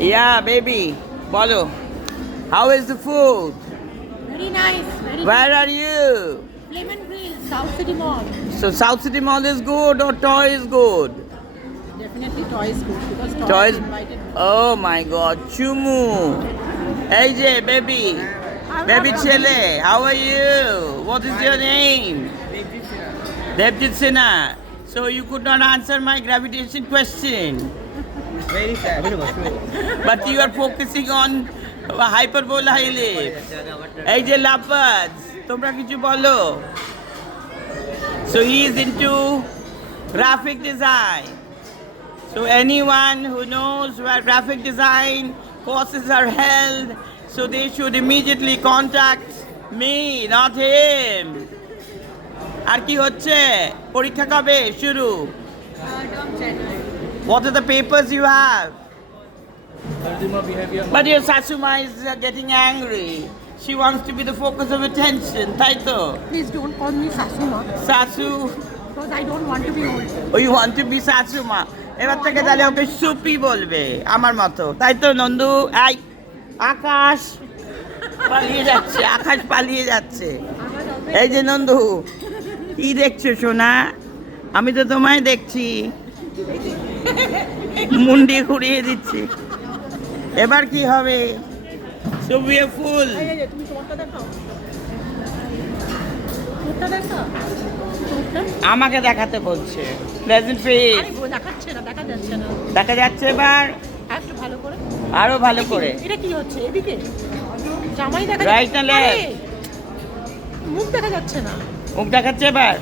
Yeah, baby. Bolo. How is the food? Very nice. Very Where are you? Lemon Grill, South City Mall. So South City Mall is good or Toy is good? Definitely Toy is good because Toy Toys. invited me. Oh my God, Chumu. AJ, baby. Baby Chele, how are you? What is your name? Devjit Sinha. So you could not answer my gravitation question. Very sad. But you are focusing on hyperbola ellipse. AJ Lapads, তোমরা কিছু বলো. So he is into graphic design. So anyone who knows where graphic design courses are held, so they should immediately contact me, not him. আর কি হচ্ছে? পরীক্ষা কবে শুরু? What are the papers you have? But your Sasuma is getting angry. She wants to be the focus of attention, তাই তো? Please don't call me Sasuma Sasu, because I don't want to be old. oh, you want to be Sasuma. এবার থেকে তাহলে ওকে soupy বলবে আমার মতো, তাই তো নন্দু? এই আকাশ পালিয়ে যাচ্ছে, আকাশ পালিয়ে যাচ্ছে। এই যে নন্দু, কি দেখছো সোনা? আমি তো তোমায় দেখছি, মুন্ডি ঘুরিয়ে দিচ্ছি। এবার কি হবে? ছবি ফুল। তুমি তোমারটা দেখাও। তোরটা দেখাও। আমাকে দেখাতে বলছে প্লেজেন্ট ফেস। আরে দেখাচ্ছে না, দেখা যাচ্ছে না। দেখা যাচ্ছে এবার একটু ভালো করে। আরো ভালো করে। এটা কি হচ্ছে? এদিকে জামাই দেখা Right যাচ্ছে। না left? আরে, মুখ দেখা যাচ্ছে না। মুখ দেখাচ্ছে এবার।